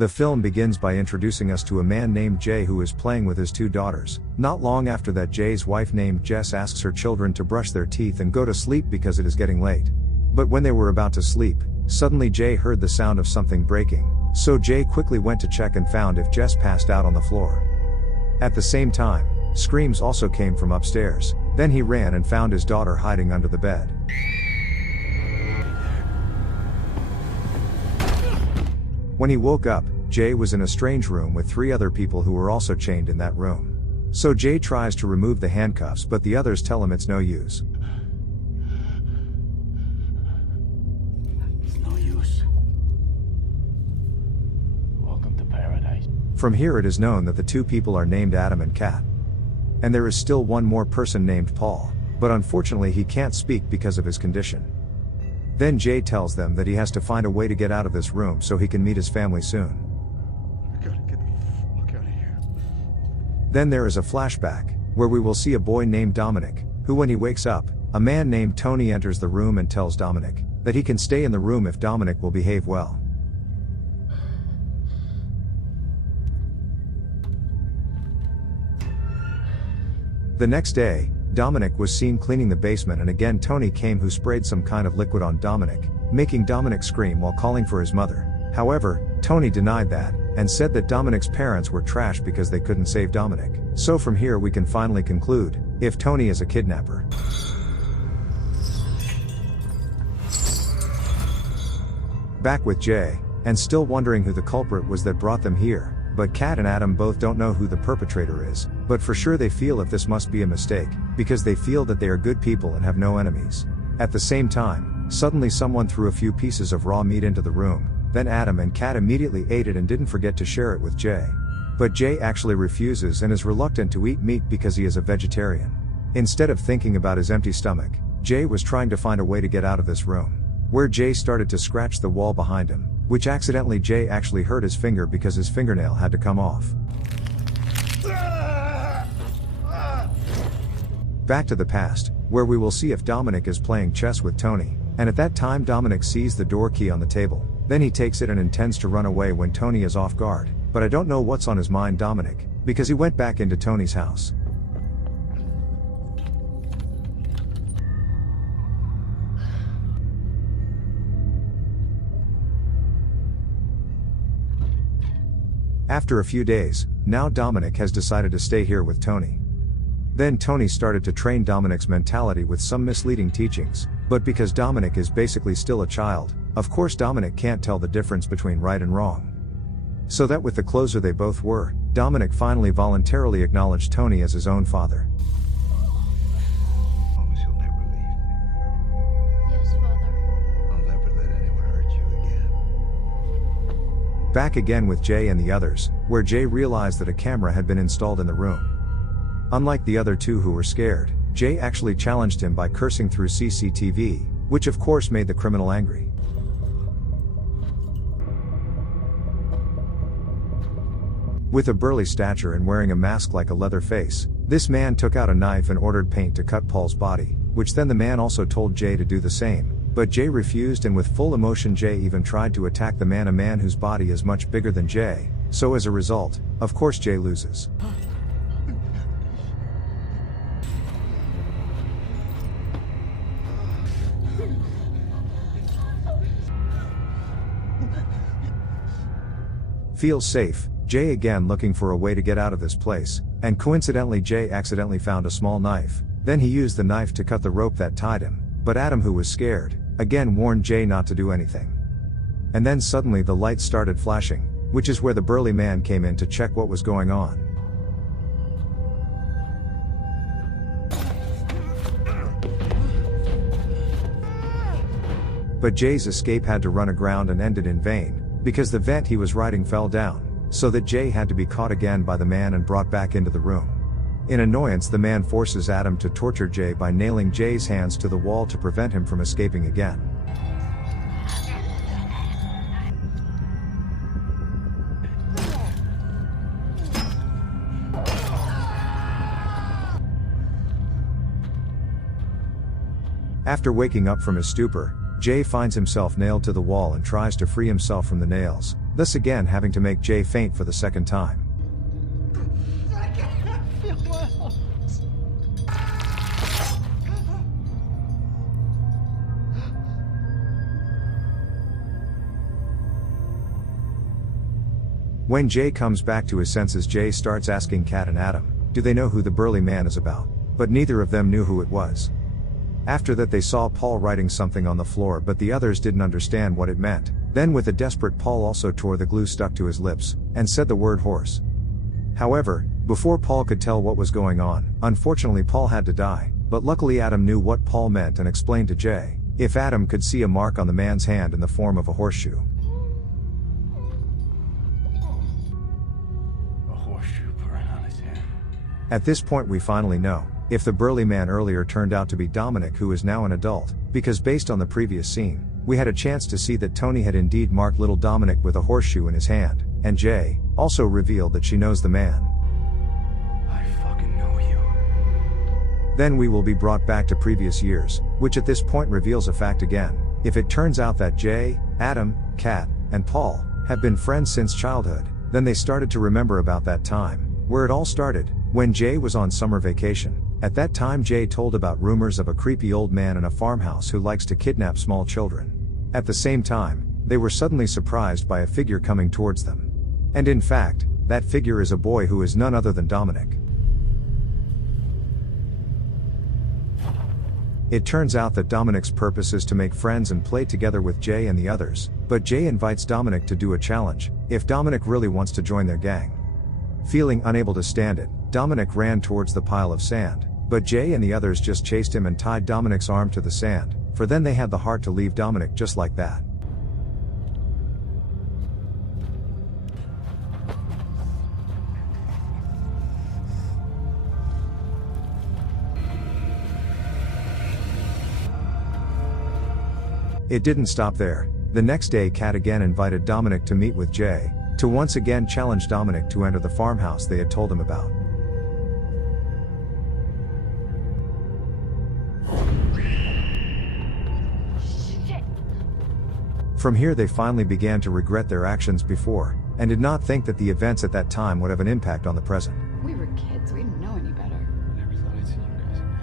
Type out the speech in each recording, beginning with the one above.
The film begins by introducing us to a man named Jay who is playing with his 2 daughters. Not long after that, Jay's wife named Jess asks her children to brush their teeth and go to sleep because it is getting late. But when they were about to sleep, suddenly Jay heard the sound of something breaking, so Jay quickly went to check and found if Jess passed out on the floor. At the same time, screams also came from upstairs. Then he ran and found his daughter hiding under the bed. When he woke up, Jay was in a strange room with 3 other people who were also chained in that room. So Jay tries to remove the handcuffs, but the others tell him it's no use. It's no use. Welcome to paradise. From here it is known that the 2 people are named Adam and Kat. And there is still one more person named Paul, but unfortunately he can't speak because of his condition. Then Jay tells them that he has to find a way to get out of this room so he can meet his family soon. I gotta get the fuck out of here. Then there is a flashback, where we will see a boy named Dominic, who when he wakes up, a man named Tony enters the room and tells Dominic that he can stay in the room if Dominic will behave well. The next day, Dominic was seen cleaning the basement, and again Tony came, who sprayed some kind of liquid on Dominic, making Dominic scream while calling for his mother. However, Tony denied that, and said that Dominic's parents were trash because they couldn't save Dominic. So from here we can finally conclude, if Tony is a kidnapper. Back with Jay, and still wondering who the culprit was that brought them here. But Kat and Adam both don't know who the perpetrator is, but for sure they feel if this must be a mistake, because they feel that they are good people and have no enemies. At the same time, suddenly someone threw a few pieces of raw meat into the room, then Adam and Kat immediately ate it and didn't forget to share it with Jay. But Jay actually refuses and is reluctant to eat meat because he is a vegetarian. Instead of thinking about his empty stomach, Jay was trying to find a way to get out of this room, where Jay started to scratch the wall behind him, which accidentally Jay actually hurt his finger because his fingernail had to come off. Back to the past, where we will see if Dominic is playing chess with Tony, and at that time Dominic sees the door key on the table. Then he takes it and intends to run away when Tony is off guard, but I don't know what's on his mind Dominic, because he went back into Tony's house. After a few days, now Dominic has decided to stay here with Tony. Then Tony started to train Dominic's mentality with some misleading teachings, but because Dominic is basically still a child, of course Dominic can't tell the difference between right and wrong. So that with the closer they both were, Dominic finally voluntarily acknowledged Tony as his own father. Promise you'll never leave me. Yes, Father. I'll never let anyone hurt you again. Back again with Jay and the others, where Jay realized that a camera had been installed in the room. Unlike the other 2 who were scared, Jay actually challenged him by cursing through CCTV, which of course made the criminal angry. With a burly stature and wearing a mask like a leather face, this man took out a knife and ordered paint to cut Paul's body, which then the man also told Jay to do the same, but Jay refused, and with full emotion Jay even tried to attack the man, a man whose body is much bigger than Jay, so as a result, of course Jay loses. Feels safe, Jay again looking for a way to get out of this place, and coincidentally Jay accidentally found a small knife. Then he used the knife to cut the rope that tied him, but Adam, who was scared, again warned Jay not to do anything. And then suddenly the lights started flashing, which is where the burly man came in to check what was going on. But Jay's escape had to run aground and ended in vain, because the vent he was riding fell down, so that Jay had to be caught again by the man and brought back into the room. In annoyance, the man forces Adam to torture Jay by nailing Jay's hands to the wall to prevent him from escaping again. After waking up from his stupor, Jay finds himself nailed to the wall and tries to free himself from the nails. thus again having to make Jay faint for the second time. I can't feel my arms. When Jay comes back to his senses, Jay starts asking Kat and Adam, do they know who the burly man is about? But neither of them knew who it was. After that they saw Paul writing something on the floor, but the others didn't understand what it meant. Then with a desperate Paul also tore the glue stuck to his lips, and said the word horse. However, before Paul could tell what was going on, unfortunately Paul had to die, but luckily Adam knew what Paul meant and explained to Jay, if Adam could see a mark on the man's hand in the form of a horseshoe. A horseshoe burn on his hand. At this point we finally know, if the burly man earlier turned out to be Dominic, who is now an adult, because based on the previous scene, we had a chance to see that Tony had indeed marked little Dominic with a horseshoe in his hand, and Jay also revealed that she knows the man. I fucking know you. Then we will be brought back to previous years, which at this point reveals a fact again. If it turns out that Jay, Adam, Kat, and Paul have been friends since childhood, then they started to remember about that time, where it all started, when Jay was on summer vacation. At that time Jay told about rumors of a creepy old man in a farmhouse who likes to kidnap small children. At the same time, they were suddenly surprised by a figure coming towards them. And in fact, that figure is a boy who is none other than Dominic. It turns out that Dominic's purpose is to make friends and play together with Jay and the others, but Jay invites Dominic to do a challenge, if Dominic really wants to join their gang. Feeling unable to stand it, Dominic ran towards the pile of sand, but Jay and the others just chased him and tied Dominic's arm to the sand, for then they had the heart to leave Dominic just like that. It didn't stop there. The next day Kat again invited Dominic to meet with Jay, to once again challenge Dominic to enter the farmhouse they had told him about. From here they finally began to regret their actions before, and did not think that the events at that time would have an impact on the present. We were kids, we didn't know any better. I never thought I'd see you guys again.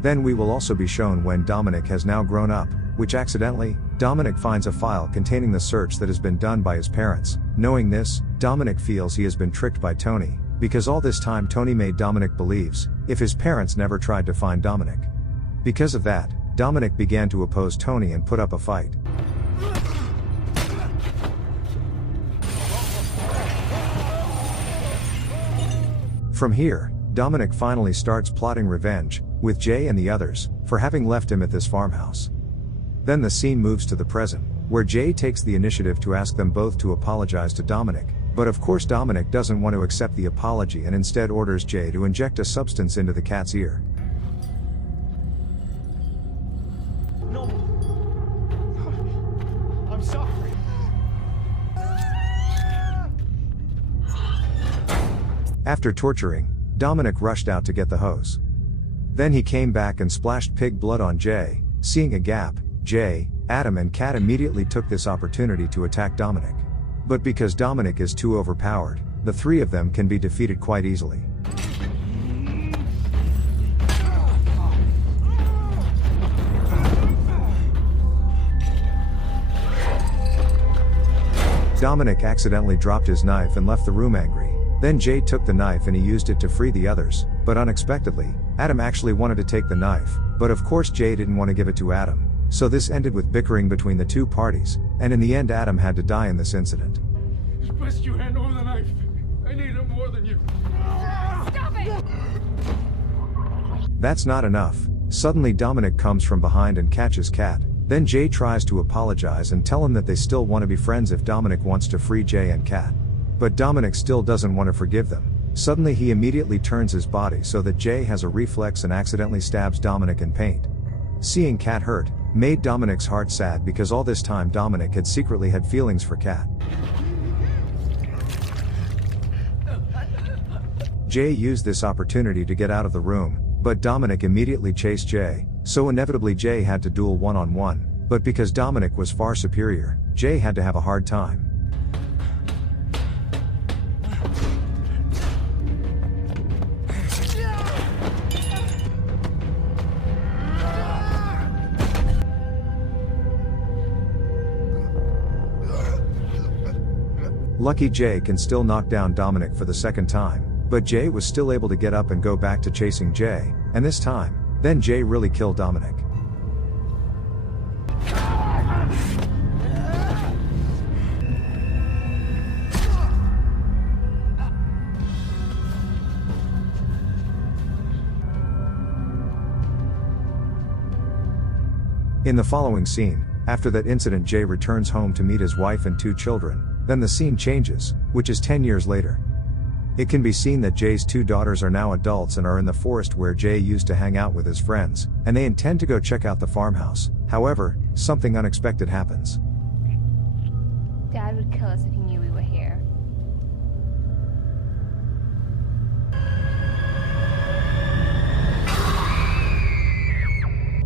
Then we will also be shown when Dominic has now grown up, which accidentally, Dominic finds a file containing the search that has been done by his parents. Knowing this, Dominic feels he has been tricked by Tony, because all this time Tony made Dominic believes, if his parents never tried to find Dominic. Because of that, Dominic began to oppose Tony and put up a fight. From here, Dominic finally starts plotting revenge, with Jay and the others, for having left him at this farmhouse. Then the scene moves to the present, where Jay takes the initiative to ask them both to apologize to Dominic, but of course Dominic doesn't want to accept the apology and instead orders Jay to inject a substance into the cat's ear. No. I'm sorry. After torturing, Dominic rushed out to get the hose. Then he came back and splashed pig blood on Jay. Seeing a gap, Jay, Adam and Kat immediately took this opportunity to attack Dominic. But because Dominic is too overpowered, the three of them can be defeated quite easily. Dominic accidentally dropped his knife and left the room angry. Then Jay took the knife and he used it to free the others, but unexpectedly, Adam actually wanted to take the knife, but of course Jay didn't want to give it to Adam. So this ended with bickering between the two parties, and in the end Adam had to die in this incident. It's best you hand over the knife. I need it more than you. Stop it! That's not enough. Suddenly Dominic comes from behind and catches Kat. Then Jay tries to apologize and tell him that they still want to be friends if Dominic wants to free Jay and Kat. But Dominic still doesn't want to forgive them. Suddenly he immediately turns his body so that Jay has a reflex and accidentally stabs Dominic in paint. Seeing Kat hurt, made Dominic's heart sad because all this time Dominic had secretly had feelings for Kat. Jay used this opportunity to get out of the room, but Dominic immediately chased Jay, so inevitably Jay had to duel one-on-one, but because Dominic was far superior, Jay had to have a hard time. Lucky Jay can still knock down Dominic for the second time, but Jay was still able to get up and go back to chasing Jay, and this time, then Jay really killed Dominic. In the following scene, after that incident, Jay returns home to meet his wife and 2 children, then the scene changes, which is 10 years later. It can be seen that Jay's 2 daughters are now adults and are in the forest where Jay used to hang out with his friends, and they intend to go check out the farmhouse. However, something unexpected happens. Dad would kill us if he knew we were here.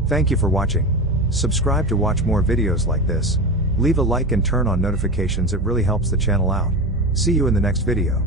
Thank you for watching. Subscribe to watch more videos like this. Leave a like and turn on notifications, it really helps the channel out. See you in the next video.